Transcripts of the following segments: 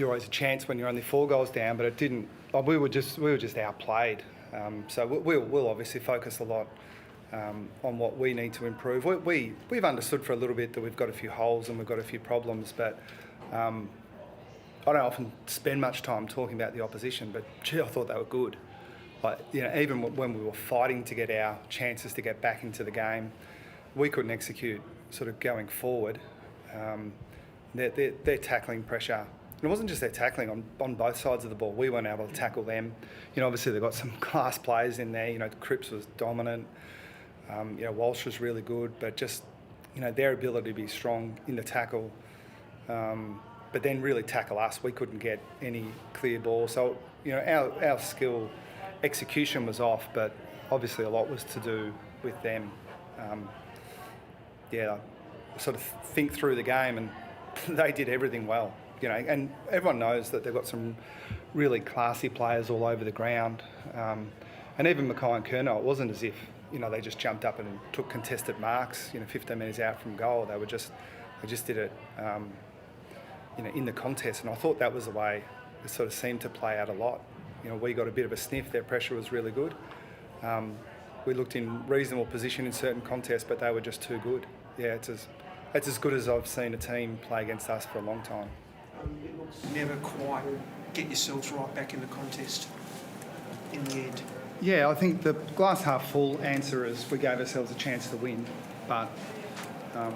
you're always a chance when you're only 4 goals down, but it didn't. We were just outplayed. So we'll obviously focus a lot on what we need to improve. We've understood for a little bit that we've got a few holes and we've got a few problems, but I don't often spend much time talking about the opposition. But gee, I thought they were good. Like, you know, even when we were fighting to get our chances to get back into the game, we couldn't execute sort of going forward. Their tackling pressure. And it wasn't just their tackling on both sides of the ball. We weren't able to tackle them. You know, obviously they've got some class players in there. You know, Cripps was dominant. You know, Walsh was really good, but just, you know, their ability to be strong in the tackle, but then really tackle us. We couldn't get any clear ball. So, you know, our skill execution was off, but obviously a lot was to do with them. Sort of think through the game, and they did everything well. You know, and everyone knows that they've got some really classy players all over the ground. And even Mackay and Curnow, it wasn't as if, you know, they just jumped up and took contested marks, you know, 15 metres out from goal. They just did it, you know, in the contest. And I thought that was the way it sort of seemed to play out a lot. You know, we got a bit of a sniff. Their pressure was really good. We looked in reasonable position in certain contests, but they were just too good. Yeah, it's as good as I've seen a team play against us for a long time. Never quite get yourselves right back in the contest in the end. Yeah, I think the glass half full answer is we gave ourselves a chance to win, but I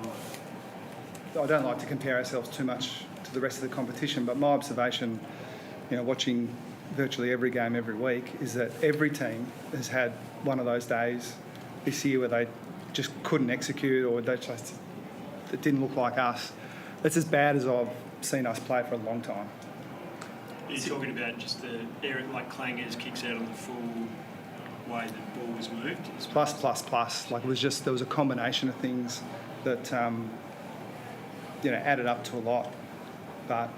don't like to compare ourselves too much to the rest of the competition, but my observation, you know, watching virtually every game every week, is that every team has had one of those days this year where they just couldn't execute, or it didn't look like us. It's as bad as I've seen us play for a long time. You're talking about just the error, like Clanger's kicks out on the full way the ball was moved? Plus. Like, it was just, there was a combination of things that, you know, added up to a lot. But,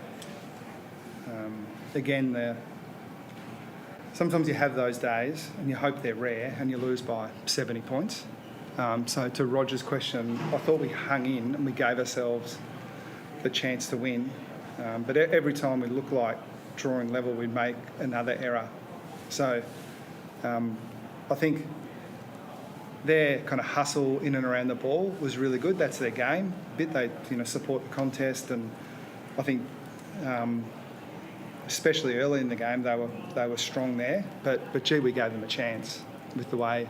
again, sometimes you have those days and you hope they're rare and you lose by 70 points. So to Roger's question, I thought we hung in and we gave ourselves the chance to win. But every time we looked like drawing level, we'd make another error. So I think their kind of hustle in and around the ball was really good. That's their game. They, you know, support the contest, and I think especially early in the game they were strong there. But gee, we gave them a chance with the way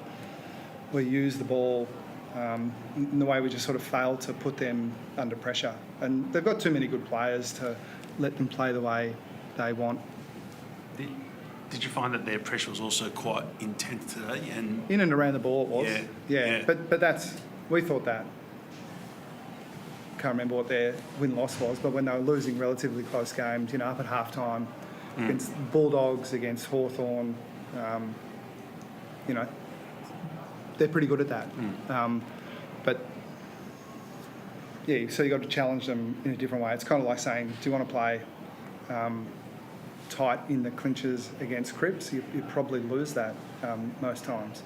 we used the ball, and the way we just sort of failed to put them under pressure. And they've got too many good players to let them play the way they want. Did you find that their pressure was also quite intense today? And in and around the ball it was. Yeah. But we thought that. Can't remember what their win-loss was, but when they were losing relatively close games, you know, up at half-time, against Bulldogs, against Hawthorn, you know, they're pretty good at that. But yeah, so you've got to challenge them in a different way. It's kind of like saying, do you want to play tight in the clinches against Cripps? You probably lose that most times.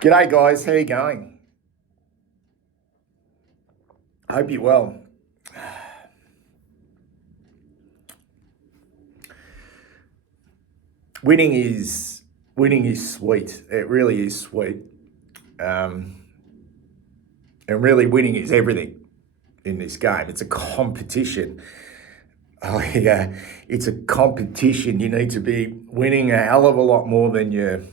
G'day guys, how you going? I hope you're well. Winning is sweet. It really is sweet. And really winning is everything in this game. It's a competition. Oh yeah, it's a competition. You need to be winning a hell of a lot more than you're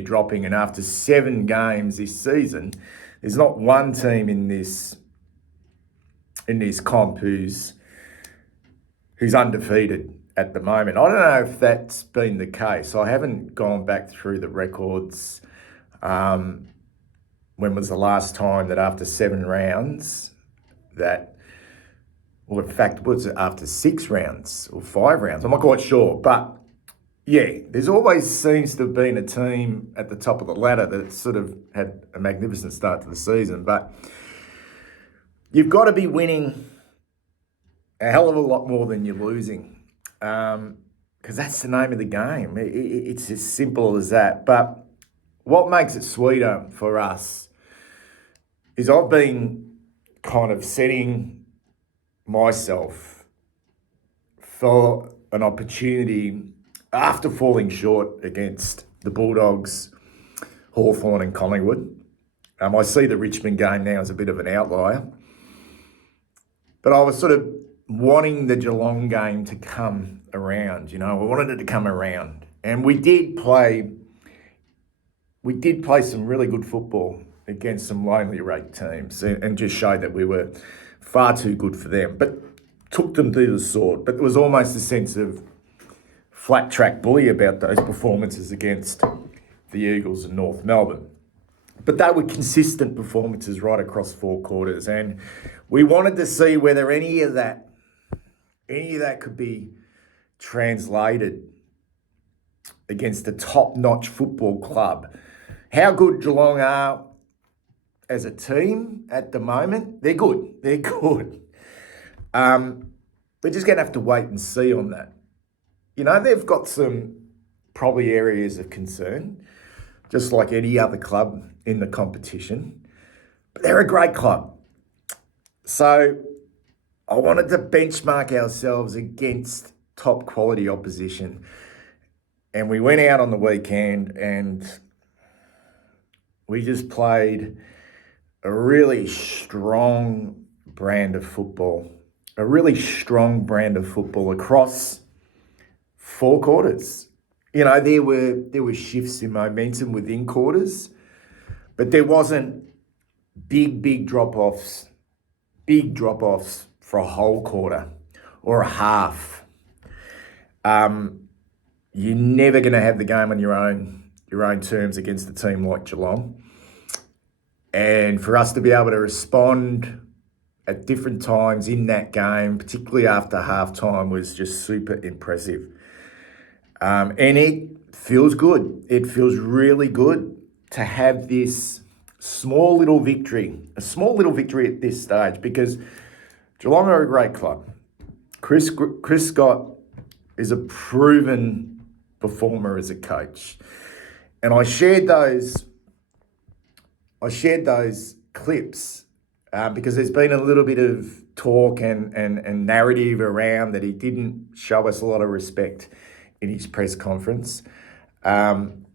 dropping. And after 7 games this season, there's not one team in this comp who's undefeated at the moment. I don't know if that's been the case. I haven't gone back through the records. When was the last time that after 7 rounds well, in fact, was it after 6 rounds or 5 rounds? I'm not quite sure. But yeah, there's always seems to have been a team at the top of the ladder that sort of had a magnificent start to the season. But you've got to be winning a hell of a lot more than you're losing, because that's the name of the game. It's as simple as that. But what makes it sweeter for us is I've been kind of setting myself for an opportunity after falling short against the Bulldogs, Hawthorn and Collingwood. I see the Richmond game now as a bit of an outlier. But I was sort of wanting the Geelong game to come around, I wanted it to come around. And we did play some really good football against some lonely rate teams and just showed that we were far too good for them, but took them to the sword. But there was almost a sense of flat track bully about those performances against the Eagles and North Melbourne. But they were consistent performances right across 4 quarters, and we wanted to see whether any of that could be translated against a top-notch football club. How good Geelong are as a team at the moment, they're good. They're good. We're just going to have to wait and see on that. They've got some probably areas of concern, just like any other club in the competition. But they're a great club. So I wanted to benchmark ourselves against top quality opposition. And we went out on the weekend and we just played a really strong brand of football. A really strong brand of football across 4 quarters. There were shifts in momentum within quarters, but there wasn't big drop-offs for a whole quarter or a half. You're never going to have the game on your own terms against a team like Geelong. And for us to be able to respond at different times in that game, particularly after half-time, was just super impressive. And it feels good. It feels really good to have this small little victory at this stage, because Geelong are a great club. Chris Scott is a proven performer as a coach. And I shared those clips because there's been a little bit of talk and narrative around that he didn't show us a lot of respect in his press conference. And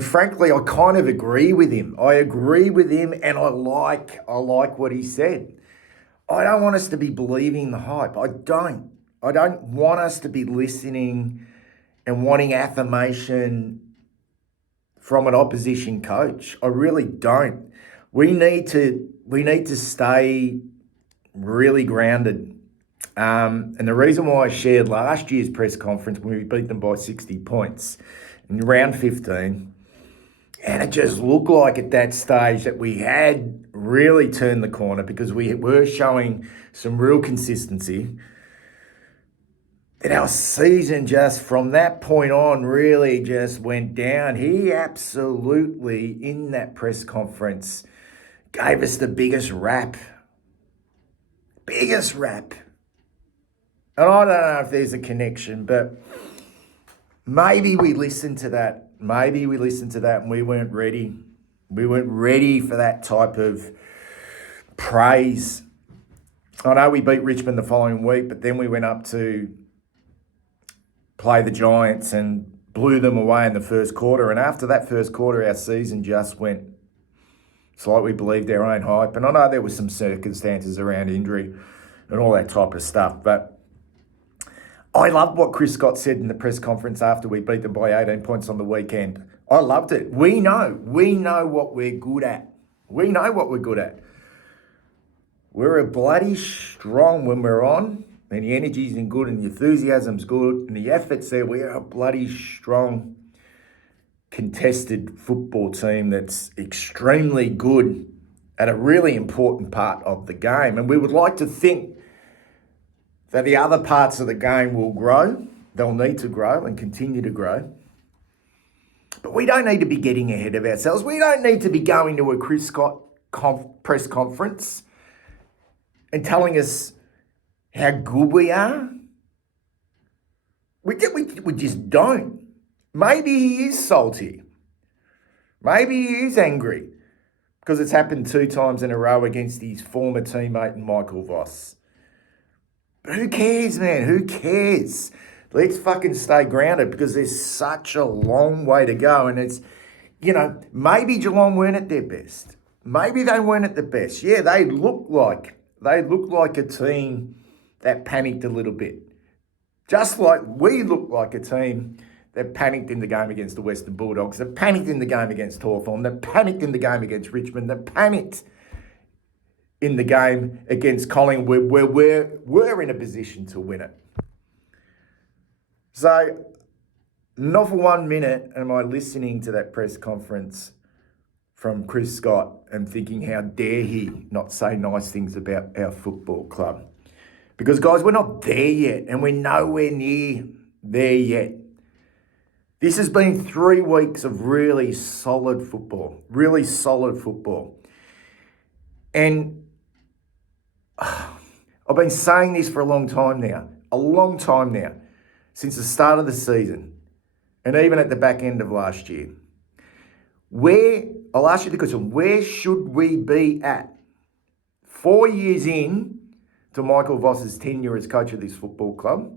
frankly, I kind of agree with him. And I like what he said. I don't want us to be believing the hype. I don't want us to be listening and wanting affirmation from an opposition coach. I really don't. We need to stay really grounded. And the reason why I shared last year's press conference when we beat them by 60 points in round 15, and it just looked like at that stage that we had really turned the corner because we were showing some real consistency. And our season just from that point on really just went down. He absolutely, in that press conference, gave us the biggest rap. And I don't know if there's a connection, but maybe we listened to that. And we weren't ready. We weren't ready for that type of praise. I know we beat Richmond the following week, but then we went up to play the Giants and blew them away in the first quarter. And after that first quarter, our season just went. It's like we believed our own hype. And I know there was some circumstances around injury and all that type of stuff. But I loved what Chris Scott said in the press conference after we beat them by 18 points on the weekend. I loved it. We know what we're good at. We know what we're good at. We're a bloody strong when we're on, and the energy's good, and the enthusiasm's good, and the effort's there. We are a bloody strong, contested football team that's extremely good at a really important part of the game. And we would like to think that the other parts of the game will grow. They'll need to grow and continue to grow. But we don't need to be getting ahead of ourselves. We don't need to be going to a Chris Scott press conference and telling us how good we are. We just don't. Maybe he is salty. Maybe he is angry because it's happened 2 times in a row against his former teammate Michael Voss. But who cares, man? Who cares? Let's fucking stay grounded because there's such a long way to go. And it's, maybe Geelong weren't at their best. Maybe they weren't at the best. Yeah, they look like a team that panicked a little bit. Just like we look like a team that panicked in the game against the Western Bulldogs, that panicked in the game against Hawthorn, that panicked in the game against Richmond, that panicked in the game against Collingwood, where we're in a position to win it. So, not for 1 minute am I listening to that press conference from Chris Scott and thinking, how dare he not say nice things about our football club? Because, guys, we're not there yet, and we're nowhere near there yet. This has been 3 weeks of really solid football. And I've been saying this for a long time now, since the start of the season, and even at the back end of last year. I'll ask you the question, where should we be at 4 years in to Michael Voss's tenure as coach of this football club?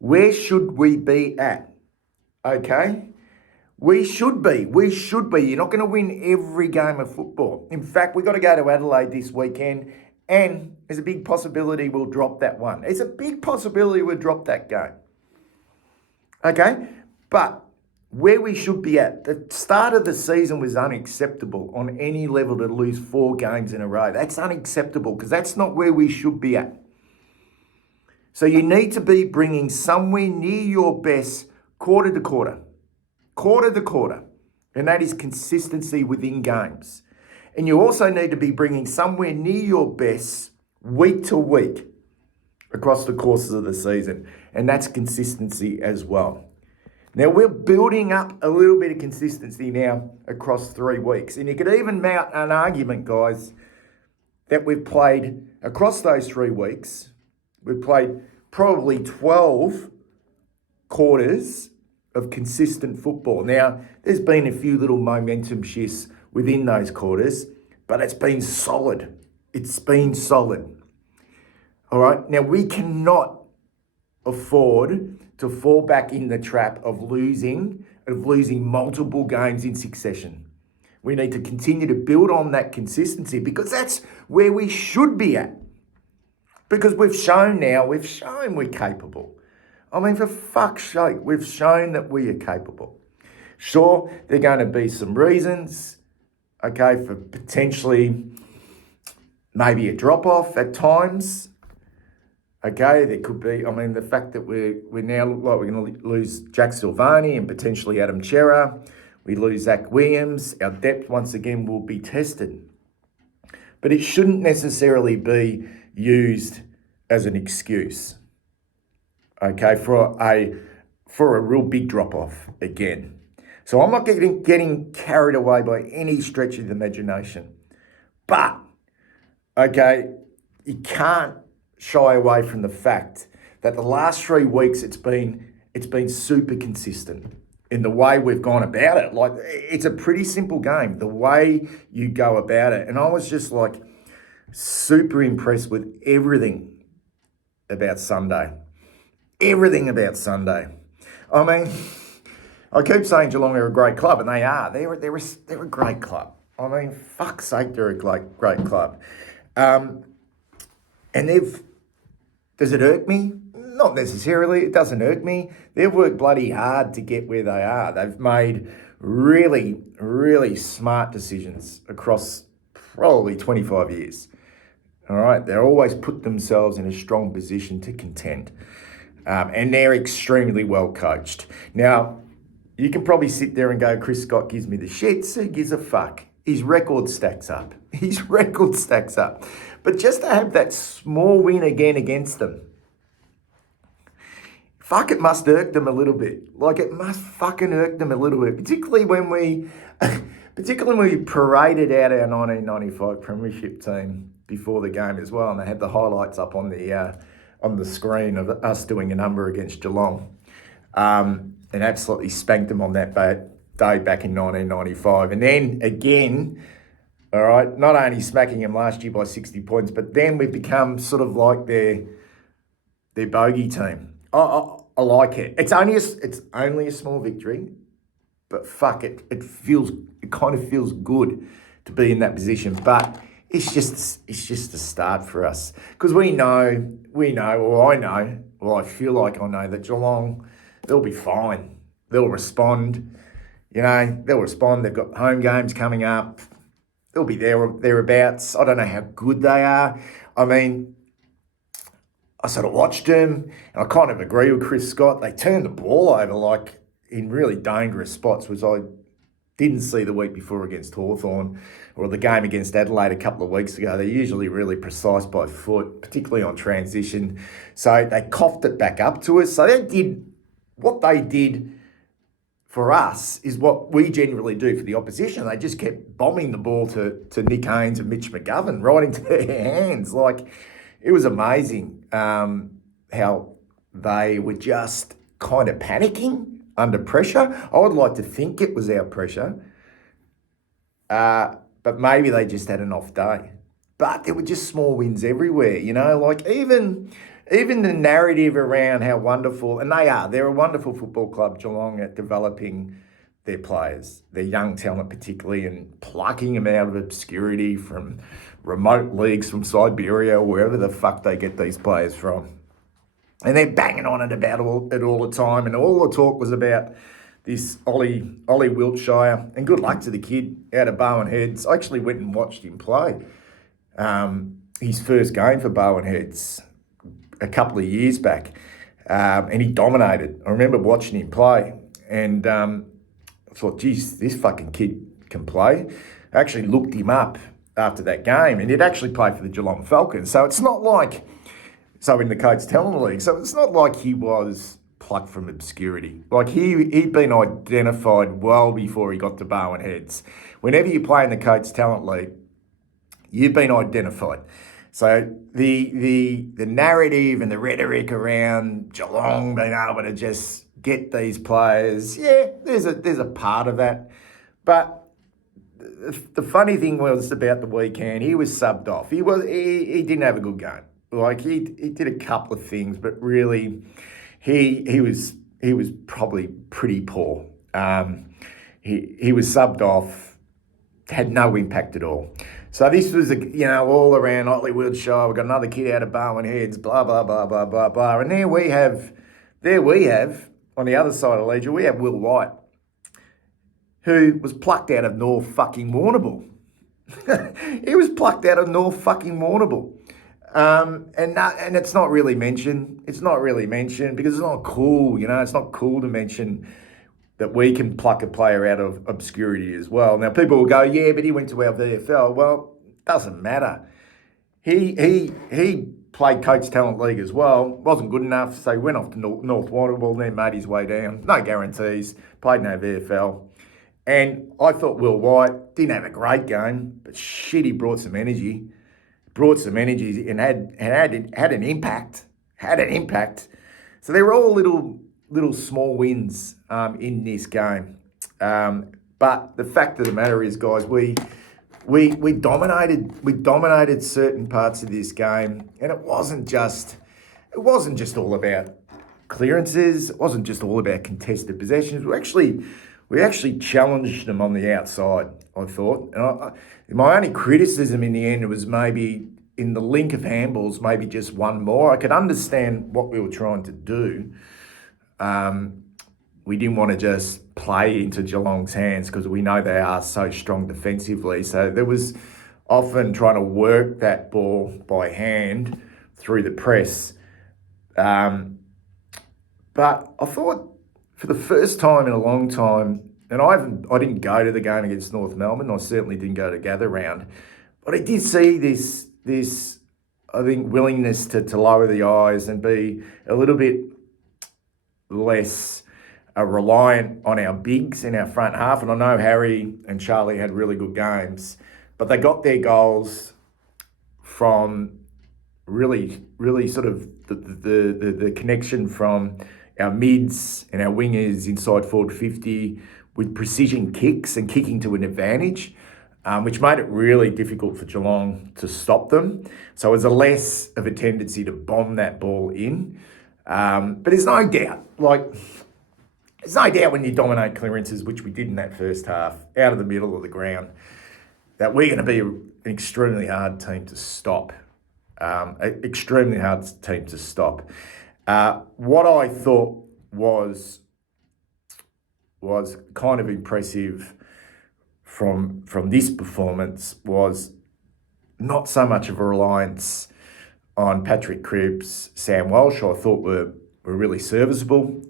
Where should we be at? Okay? We should be. You're not going to win every game of football. In fact, we've got to go to Adelaide this weekend, and there's a big possibility we'll drop that one. There's a big possibility we'll drop that game. Okay? But where we should be at, the start of the season was unacceptable on any level to lose 4 games in a row. That's unacceptable because that's not where we should be at. So you need to be bringing somewhere near your best quarter to quarter, and that is consistency within games. And you also need to be bringing somewhere near your best week to week across the courses of the season, and that's consistency as well. Now, we're building up a little bit of consistency now across 3 weeks, and you could even mount an argument, guys, that we've played across those 3 weeks, we've played probably 12 quarters of consistent football. Now, there's been a few little momentum shifts within those quarters, but it's been solid. All right. Now, we cannot afford to fall back in the trap of losing multiple games in succession. We need to continue to build on that consistency because that's where we should be at. Because we've shown we're capable. I mean, for fuck's sake, we've shown that we are capable. Sure, there are going to be some reasons, okay, for potentially maybe a drop-off at times. Okay, there could be, the fact that we now look like we're going to lose Jack Silvani and potentially Adam Chera. We lose Zach Williams. Our depth, once again, will be tested. But it shouldn't necessarily be used as an excuse, okay, for a real big drop-off again. So I'm not getting carried away by any stretch of the imagination. But, okay, you can't shy away from the fact that the last 3 weeks it's been super consistent in the way we've gone about it. Like, it's a pretty simple game, the way you go about it. And I was just like super impressed with everything about Sunday. I mean, I keep saying Geelong are a great club, and they are. They're a great club. I mean, fuck's sake, they're a great club. And does it irk me? Not necessarily. It doesn't irk me. They've worked bloody hard to get where they are. They've made really, really smart decisions across probably 25 years. All right? They're always put themselves in a strong position to contend. And they're extremely well coached. Now, you can probably sit there and go, Chris Scott gives me the shits. Who gives a fuck? His record stacks up. But just to have that small win again against them, fuck, it must irk them a little bit. Like, it must fucking irk them a little bit, particularly when we paraded out our 1995 premiership team before the game as well, and they had the highlights up on the screen of us doing a number against Geelong, and absolutely spanked them on that day back in 1995. And then again, all right, not only smacking them last year by 60 points, but then we've become sort of like their bogey team. I like it. It's only a small victory, but fuck it. It kind of feels good to be in that position. But it's just a start for us, because I feel like I know that Geelong, they'll be fine. They'll respond. They'll respond. They've got home games coming up. They'll be there or thereabouts. I don't know how good they are. I mean, I sort of watched them, and I kind of agree with Chris Scott. They turned the ball over like in really dangerous spots, which I didn't see the week before against Hawthorn or the game against Adelaide a couple of weeks ago. They're usually really precise by foot, particularly on transition. So they coughed it back up to us. So what they did for us is what we generally do for the opposition. They just kept bombing the ball to Nick Haynes and Mitch McGovern right into their hands. Like, it was amazing how they were just kind of panicking under pressure. I would like to think it was our pressure, but maybe they just had an off day. But there were just small wins everywhere, like even the narrative around how wonderful, and they're a wonderful football club, Geelong, at developing their players, their young talent particularly, and plucking them out of obscurity from remote leagues from Siberia, wherever the fuck they get these players from. And they're banging on it about it all the time, and all the talk was about this Ollie Wiltshire, and good luck to the kid out of Bowen Heads. I actually went and watched him play his first game for Bowen Heads a couple of years back, and he dominated. I remember watching him play, and I thought, geez, this fucking kid can play. I actually looked him up after that game, and he'd actually played for the Geelong Falcons. So it's not like, in the Coates Talent League, so it's not like he was plucked from obscurity. Like, he'd been identified well before he got to Bowen Heads. Whenever you play in the Coates Talent League, you've been identified. So the narrative and the rhetoric around Geelong being able to just get these players, yeah, there's a part of that. But the funny thing was about the weekend, he was subbed off. He didn't have a good game. Like, he did a couple of things, but really he was probably pretty poor. He was subbed off, had no impact at all. So this was all around Ollie Wiltshire. We've got another kid out of Bowen Heads, blah blah blah blah blah blah. And there we have on the other side of Leisure, we have Will White, who was plucked out of North fucking Warrnambool. He was plucked out of North fucking Warrnambool. And it's not really mentioned. It's not really mentioned because it's not cool, It's not cool to mention that we can pluck a player out of obscurity as well. Now, people will go, yeah, but he went to our VFL. Well, doesn't matter. He played Coates Talent League as well. Wasn't good enough, so he went off to North Warrnambool, then made his way down. No guarantees. Played in our VFL. And I thought Will White didn't have a great game, but shit, he brought some energy. And had an impact. So they were all little small wins in this game. But the fact of the matter is, guys, we dominated certain parts of this game, and it wasn't just all about clearances. It wasn't just all about contested possessions. We actually challenged them on the outside, I thought. And my only criticism in the end was maybe in the link of handballs, maybe just one more. I could understand what we were trying to do. We didn't want to just play into Geelong's hands because we know they are so strong defensively. So there was often trying to work that ball by hand through the press. But I thought for the first time in a long time, and I didn't go to the game against North Melbourne. I certainly didn't go to gather round, but I did see this I think willingness to lower the eyes and be a little bit less reliant on our bigs in our front half. And I know Harry and Charlie had really good games, but they got their goals from really sort of the connection from our mids and our wingers inside forward 50 with precision kicks and kicking to an advantage, which made it really difficult for Geelong to stop them. So it was a less of a tendency to bomb that ball in. But there's no doubt, when you dominate clearances, which we did in that first half, out of the middle of the ground, that we're going to be an extremely hard team to stop. Extremely hard team to stop. What I thought was kind of impressive from this performance was not so much of a reliance on Patrick Cripps, Sam Walsh, I thought were really serviceable.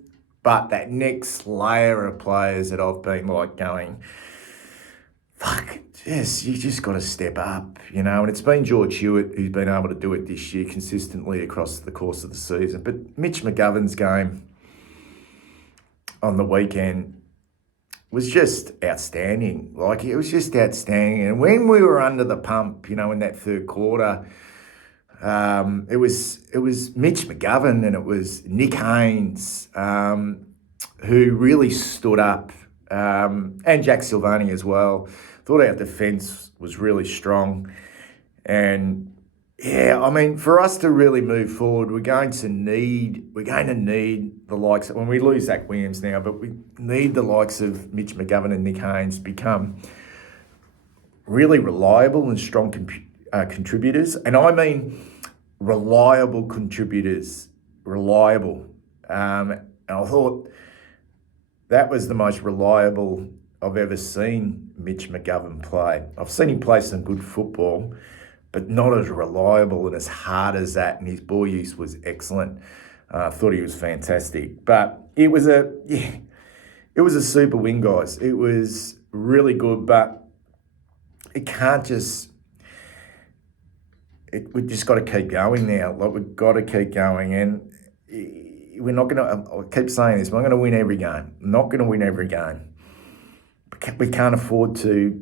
But that next layer of players that I've been going, fuck, yes, you just got to step up, And it's been George Hewitt who's been able to do it this year consistently across the course of the season. But Mitch McGovern's game on the weekend was just outstanding. It was just outstanding. And when we were under the pump, in that third quarter, it was Mitch McGovern and it was Nick Haynes who really stood up, and Jack Silvani as well. Thought our defence was really strong. And for us to really move forward, we're going to need the likes of, when we lose Zach Williams now, but we need the likes of Mitch McGovern and Nick Haynes to become really reliable and strong contributors. And I mean reliable contributors, reliable. And I thought that was the most reliable I've ever seen Mitch McGovern play. I've seen him play some good football, but not as reliable and as hard as that. And his ball use was excellent. I thought he was fantastic. But it was a super win, guys. It was really good, but it can't just... we've just got to keep going now. We've got to keep going. And we're not going to... I keep saying this. We're not going to win every game. Not going to win every game. We can't afford to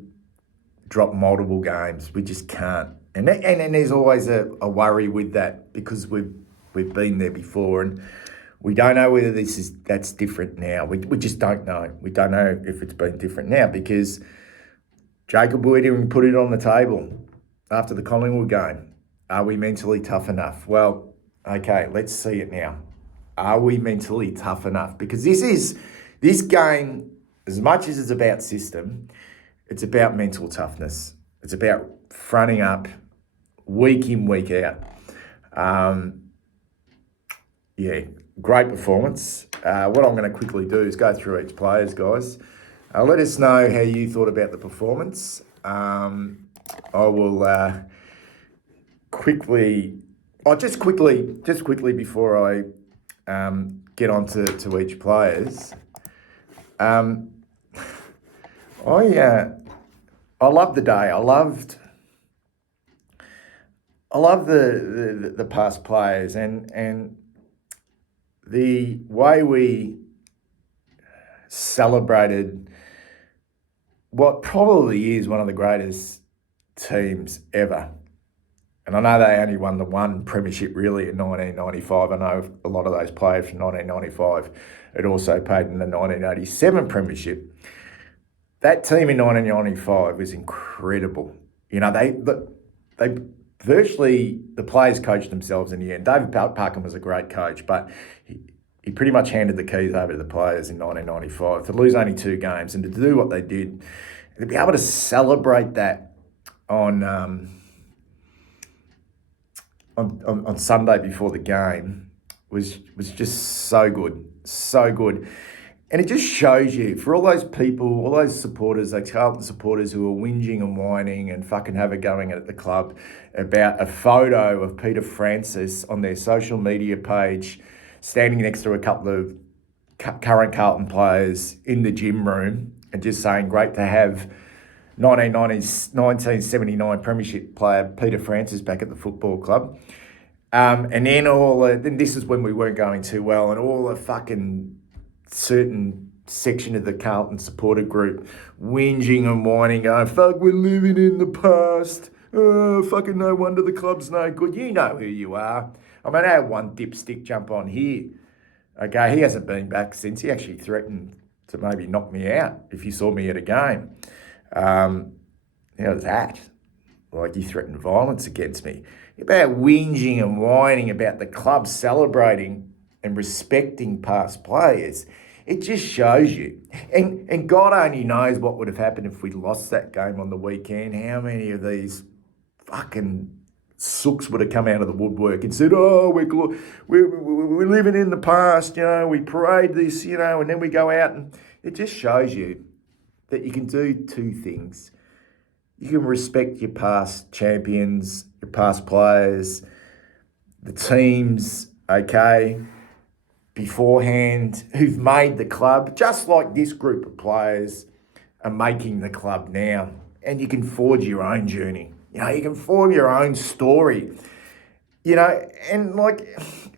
drop multiple games. We just can't. And there's always a worry with that because we've been there before and we don't know whether that's different now. We just don't know. We don't know if it's been different now because Jacob Woodring put it on the table after the Collingwood game. Are we mentally tough enough? Well, okay, let's see it now. Are we mentally tough enough? Because this game, as much as it's about system, it's about mental toughness. It's about fronting up week in, week out. Great performance. What I'm going to quickly do is go through each players, guys. Let us know how you thought about the performance. I will quickly before I get on to each players. I loved the day. I loved the past players and the way we celebrated what probably is one of the greatest teams ever. And I know they only won the one premiership really in 1995. I know a lot of those players from 1995 had also played in the 1987 premiership. That team in 1995 was incredible. They virtually, the players coached themselves in the end. David Parkin was a great coach, but he pretty much handed the keys over to the players in 1995 to lose only 2 games and to do what they did, to be able to celebrate that on Sunday before the game was just so good, so good. And it just shows you, for all those people, all those supporters, those Carlton supporters who are whinging and whining and fucking have a going at the club about a photo of Peter Francis on their social media page standing next to a couple of current Carlton players in the gym room and just saying, great to have 1979 Premiership player Peter Francis back at the football club. And then this is when we weren't going too well, and all the fucking certain section of the Carlton supporter group whinging and whining, going, fuck, we're living in the past. Oh, fucking no wonder the club's no good. You know who you are. I mean, I had one dipstick jump on here. Okay, he hasn't been back since. He actually threatened to maybe knock me out if he saw me at a game. How was that? Like, he threatened violence against me. About whinging and whining about the club celebrating and respecting past players. It just shows you. And God only knows what would have happened if we'd lost that game on the weekend. How many of these fucking sooks would have come out of the woodwork and said, oh, we're living in the past, we parade this, and then we go out. And it just shows you that you can do 2 things. You can respect your past champions, your past players, the teams, okay, beforehand, who've made the club, just like this group of players are making the club now. And you can forge your own journey. You can form your own story. And like,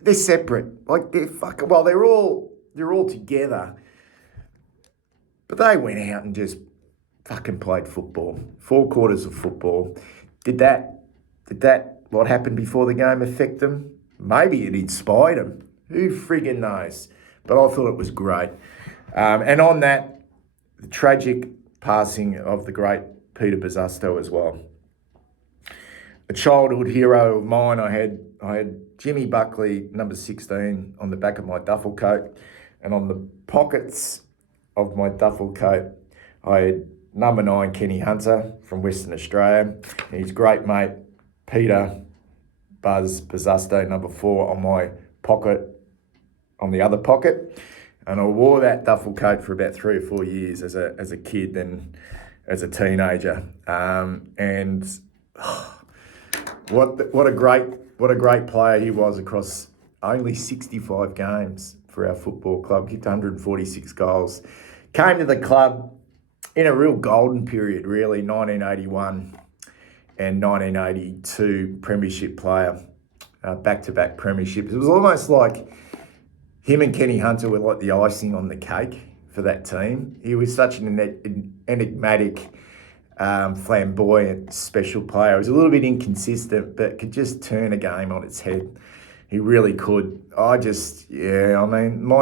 they're separate. Like, they're all together. But they went out and just fucking played football. 4 quarters of football. Did that what happened before the game affect them? Maybe it inspired them. Who friggin' knows? But I thought it was great. And on that, the tragic passing of the great Peter Bosustow as well. A childhood hero of mine. I had Jimmy Buckley, number 16, on the back of my duffel coat, and on the pockets of my duffel coat, I had number 9, Kenny Hunter from Western Australia, and his great mate, Peter Buzz Bosustow, number 4, on my pocket, on the other pocket. And I wore that duffel coat for about 3 or 4 years as a kid and as a teenager. What a great player he was across only 65 games for our football club. Kicked 146 goals. Came to the club in a real golden period, really, 1981 and 1982 Premiership player, back-to-back Premierships. It was almost like him and Kenny Hunter were like the icing on the cake for that team. He was such an enigmatic, flamboyant, special player. He was a little bit inconsistent, but could just turn a game on its head. He really could. My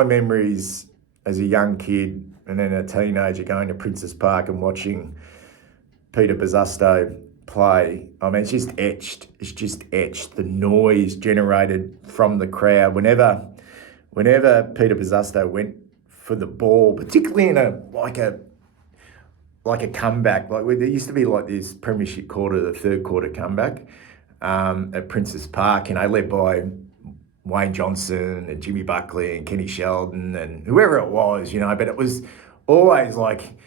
memories as a young kid and then a teenager going to Princes Park and watching Peter Bosustow play, it's just etched. It's just etched. The noise generated from the crowd. Whenever Peter Bosustow went for the ball, particularly in a comeback, like there used to be like this Premiership quarter, the third quarter comeback at Princes Park, led by Wayne Johnson and Jimmy Buckley and Kenny Sheldon and whoever it was, but it was always like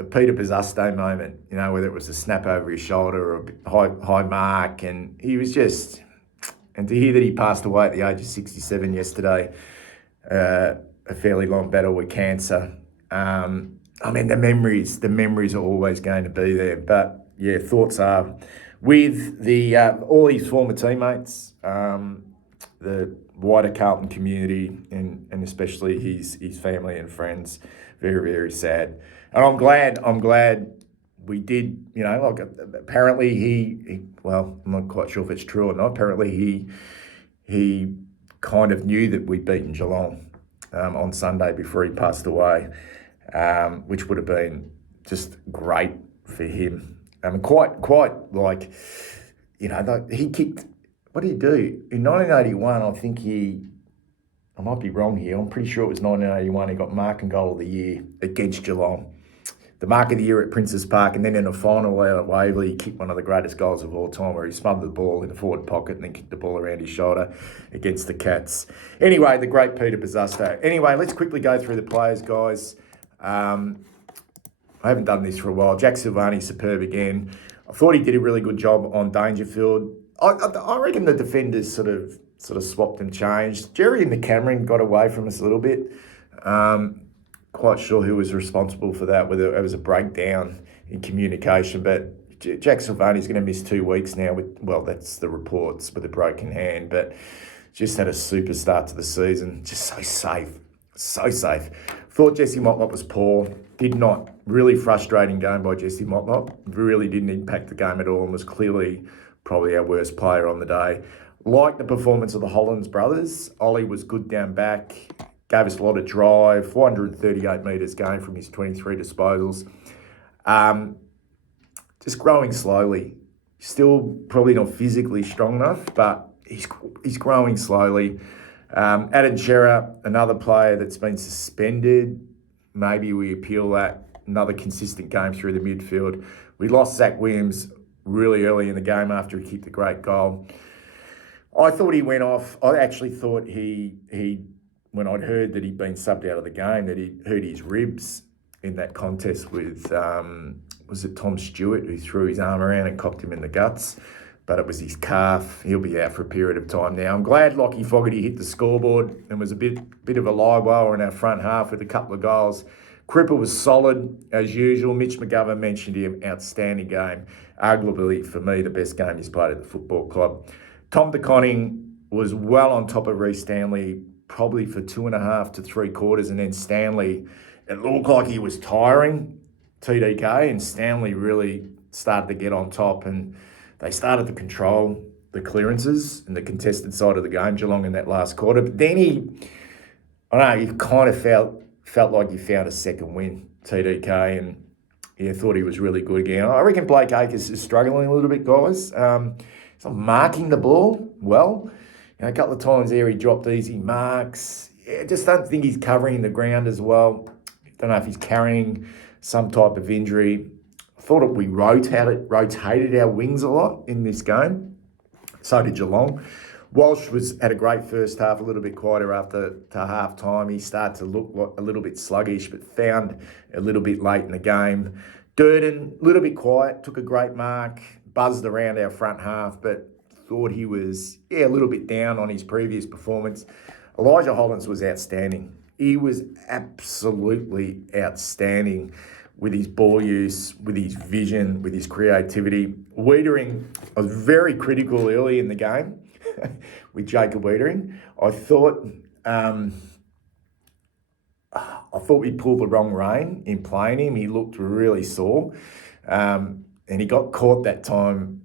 a Peter Bosustow moment, whether it was a snap over his shoulder or a high mark, and he was just, and to hear that he passed away at the age of 67 yesterday, a fairly long battle with cancer. The memories are always going to be there. But yeah, thoughts are with the all his former teammates, the wider Carlton community, and especially his family and friends. Very, very sad. And I'm glad we did. Apparently he I'm not quite sure if it's true or not. Apparently he kind of knew that we'd beaten Geelong on Sunday before he passed away, which would have been just great for him. Quite like, he kicked, what did he do? In 1981, I think he I might be wrong here. I'm pretty sure it was 1981. He got mark and goal of the year against Geelong. The mark of the year at Princes Park, and then in a final out at Waverley, he kicked one of the greatest goals of all time where he smothered the ball in the forward pocket and then kicked the ball around his shoulder against the Cats. Anyway, the great Peter Pizzusto. Anyway, let's quickly go through the players, guys. I haven't done this for a while. Jack Silvani, superb again. I thought he did a really good job on Dangerfield. I reckon the defenders sort of swapped and changed. Jerry and McCameron got away from us a little bit. Quite sure who was responsible for that, whether it was a breakdown in communication. But Jack Silvani's going to miss 2 weeks now that's the reports, with a broken hand. But just had a super start to the season. Just so safe. So safe. Thought Jesse Motlop was poor. Did not. Really frustrating game by Jesse Motlop. Really didn't impact the game at all and was clearly probably our worst player on the day. Liked the performance of the Hollands brothers. Ollie was good down back. Gave us a lot of drive. 438 metres gained from his 23 disposals. Just growing slowly. Still probably not physically strong enough, but he's growing slowly. Adam Shearer, another player that's been suspended. Maybe we appeal that. Another consistent game through the midfield. We lost Zach Williams really early in the game after he kicked a great goal. I thought he went off. I actually thought he when I'd heard that he'd been subbed out of the game, that he hurt his ribs in that contest with, was it Tom Stewart, who threw his arm around and cocked him in the guts? But it was his calf. He'll be out for a period of time now. I'm glad Lockie Fogarty hit the scoreboard and was a bit of a live wire in our front half with a couple of goals. Cripper was solid as usual. Mitch McGovern mentioned him, outstanding game. Arguably, for me, the best game he's played at the football club. Tom De Koning was well on top of Reece Stanley, probably for 2.5 to 3 quarters, and then Stanley, it looked like he was tiring TDK, and Stanley really started to get on top, and they started to control the clearances and the contested side of the game, Geelong, in that last quarter. But then he kind of felt like he found a second win, TDK, and thought he was really good again. I reckon Blake Acres is struggling a little bit, guys. He's not marking the ball well. A couple of times there he dropped easy marks. Just don't think he's covering the ground as well. Don't know if he's carrying some type of injury. I thought we rotated our wings a lot in this game. So did Geelong. Walsh had a great first half, a little bit quieter after half time. He started to look a little bit sluggish, but found a little bit late in the game. Durden, a little bit quiet, took a great mark, buzzed around our front half, but thought he was a little bit down on his previous performance. Elijah Hollands was outstanding. He was absolutely outstanding with his ball use, with his vision, with his creativity. Wiedering, I was very critical early in the game with Jacob Wiedering. I thought we pulled the wrong rein in playing him. He looked really sore. And he got caught that time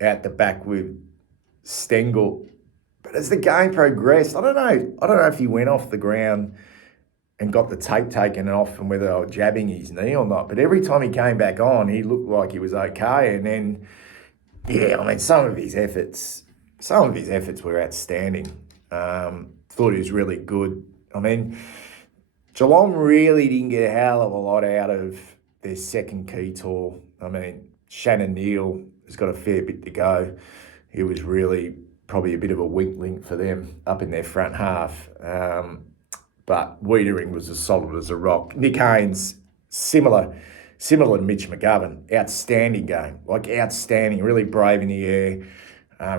out the back with Stengel. But as the game progressed, I don't know if he went off the ground and got the tape taken off and whether they were jabbing his knee or not. But every time he came back on, he looked like he was okay. And then, some of his efforts were outstanding. Thought he was really good. Geelong really didn't get a hell of a lot out of their second key tall. Shannon Neal has got a fair bit to go. He was really probably a bit of a weak link for them up in their front half. But Wiedering was as solid as a rock. Nick Haynes, similar to Mitch McGovern, outstanding game. Outstanding, really brave in the air.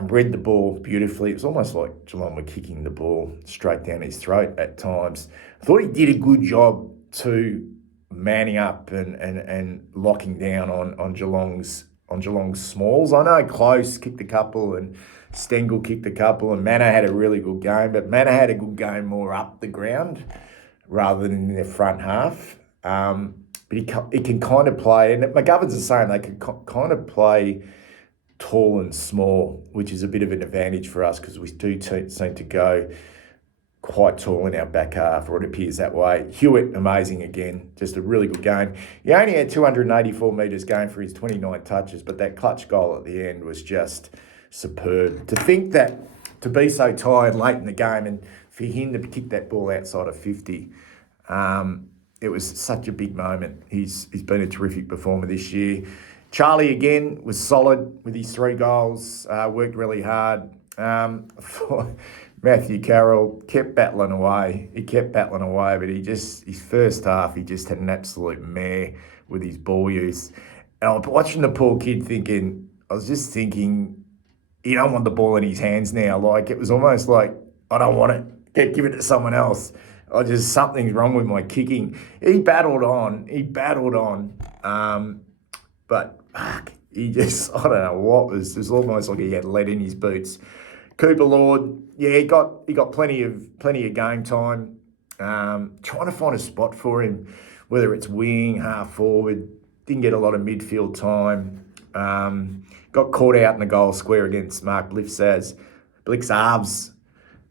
Read the ball beautifully. It was almost like Geelong were kicking the ball straight down his throat at times. I thought he did a good job too, manning up and locking down on Geelong's smalls. I know Close kicked a couple and Stengel kicked a couple and Manor had a really good game, but Manor had a good game more up the ground rather than in their front half. But he can kind of play, and McGovern's the same, they can kind of play tall and small, which is a bit of an advantage for us because we do seem to go quite tall in our back half, or it appears that way. Hewitt, amazing again, just a really good game. He only had 284 metres gained for his 29 touches, but that clutch goal at the end was just superb. To think that, to be so tired late in the game and for him to kick that ball outside of 50, it was such a big moment. He's been a terrific performer this year. Charlie, again, was solid with his 3 goals, worked really hard. Matthew Carroll kept battling away. But his first half, he just had an absolute mare with his ball use. And I was watching the poor kid I was just thinking, he don't want the ball in his hands now. Like, it was almost like, I don't want it. Give it to someone else. Something's wrong with my kicking. He battled on. But fuck, he just, I don't know what was almost like he had lead in his boots. Cooper Lord, yeah, he got plenty of game time. Trying to find a spot for him, whether it's wing, half forward. Didn't get a lot of midfield time. Got caught out in the goal square against Mark Blixarves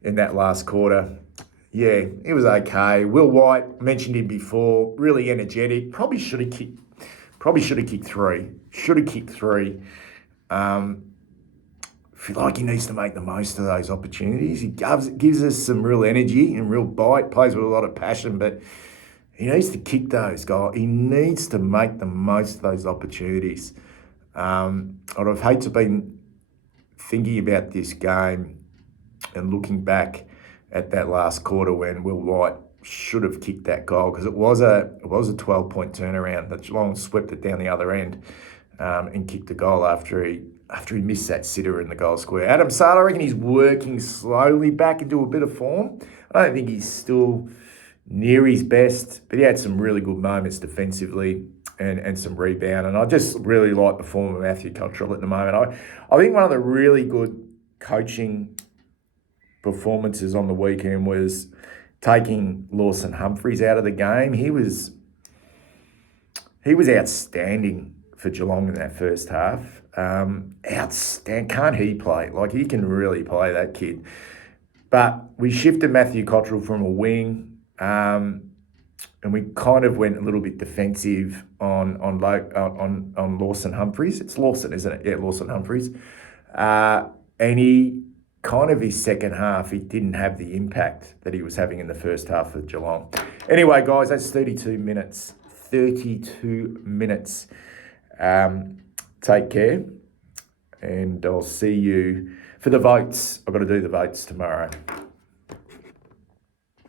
in that last quarter. Yeah, it was okay. Will White, mentioned him before, really energetic. Probably should have kicked 3. Feel like he needs to make the most of those opportunities. He gives us some real energy and real bite, plays with a lot of passion, but he needs to kick those goals. He needs to make the most of those opportunities. I'd have hated to have been thinking about this game and looking back at that last quarter when Will White should have kicked that goal, because it was a 12-point turnaround. That Geelong swept it down the other end and kicked the goal after he missed that sitter in the goal square. Adam Sard, I reckon he's working slowly back into a bit of form. I don't think he's still near his best, but he had some really good moments defensively and some rebound. And I just really like the form of Matthew Cottrell at the moment. I think one of the really good coaching performances on the weekend was taking Lawson Humphries out of the game. He was outstanding for Geelong in that first half. Outstanding. Can't he play? Like, he can really play, that kid. But we shifted Matthew Cottrell from a wing, and we kind of went a little bit defensive on Lawson Humphries. It's Lawson, isn't it? Yeah, Lawson Humphries. And he kind of, his second half, he didn't have the impact that he was having in the first half of Geelong. Anyway, guys, that's 32 minutes. 32 minutes. Take care, and I'll see you for the votes. I've got to do the votes tomorrow.